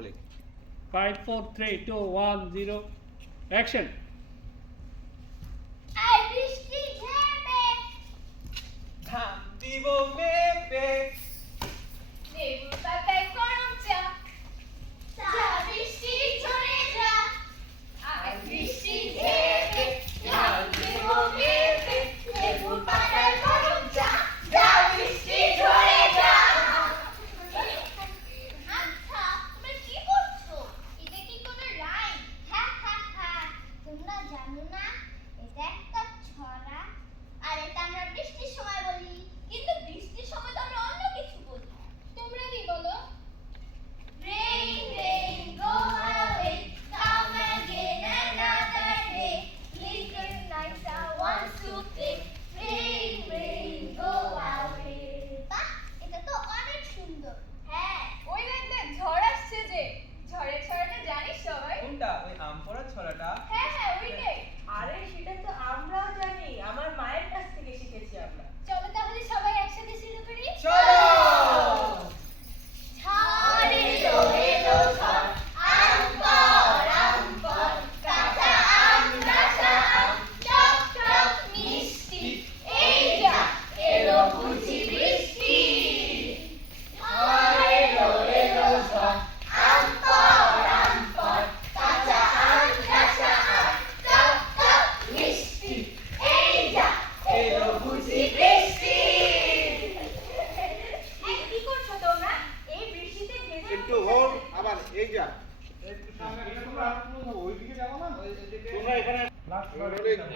rolling. 5, 4, 3, 2, 1, 0. Action. ধান দিব মেপে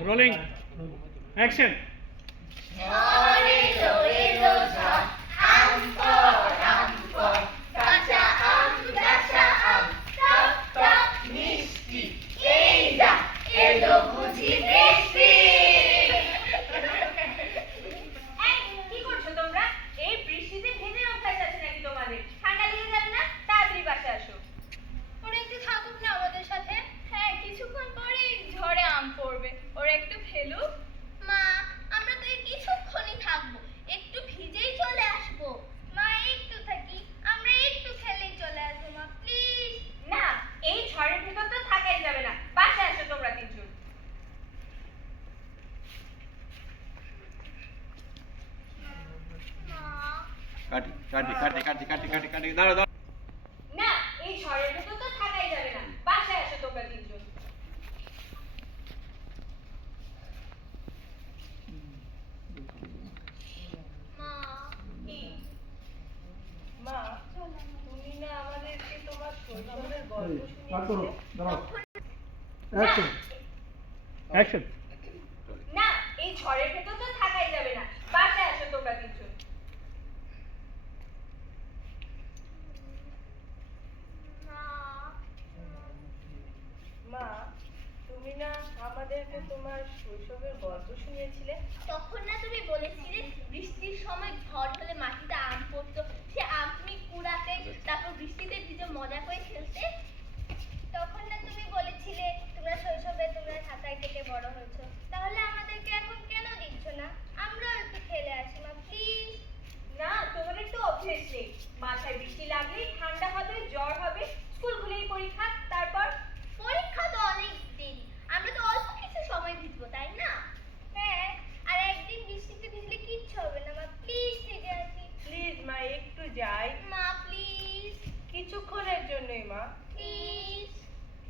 Rolling. Action. কাটি দাঁড়াও দাঁড়াও না এই ঝড়ের ভেতর তো থাকাই যাবে না বাসায় আসো তোমরা তিনজন মা তুমি না আমাদেরকে তোমার শৈশবের গল্প Action. Action. না এই ঝড়ের ভেতর তো থাকাই যাবে না বাসায় আসো তোমরা তিনজন মা তুমি না আমাদেরকে তোমার শৈশবের গল্প শুনিয়েছিলে তখন না তুমি বলেছিলে বৃষ্টির সময় ঝড় হলে মাটিতে আম পড়তো সে আম তুমি কুড়াতে তারপর বৃষ্টিতে ভিজে মজা করে খেলতে তখন না তুমি বলেছিলে তোমরা শৈশবে তোমরা সাঁতার কেটে বড় হয়েছো তাহলে আমাদেরকে এখন কেন দিচ্ছ না আমরাও একটু খেলে আসি মা প্লিজ না তোমার একটু অভ্যেস নেই মাথায় বৃষ্টি লাগলেই ঠান্ডা হবে জ্বর হবে স্কুল খুলেই পরীক্ষা তারপর পরীক্ষা তো অনেক দেরি আমরা তো অল্প কিছু সময় ভিজবো তাই না হ্যাঁ আর একদিন বৃষ্টিতে ভিজলে কিচ্ছু হবে না মা প্লিজ থেকে আসি প্লিজ মা একটু যাই মা প্লিজ কিছুক্ষণের জন্যই মা প্লিজ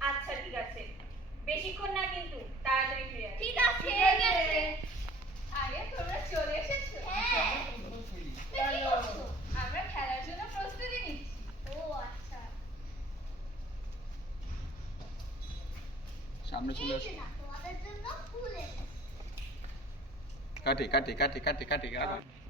আচ্ছা ঠিক আছে বেশিক্ষণ না কিন্তু তাড়াতাড়ি ফিরে আসো ঠিক আছে আরে তোমরা চলে এসেছো হ্যাঁ চলো আমরা খেলার জন্য প্রস্তুতি নিচ্ছি ও আচ্ছা সামনে চলে আসো এই না তোমাদের জন্য ফুল এনেছি কাটি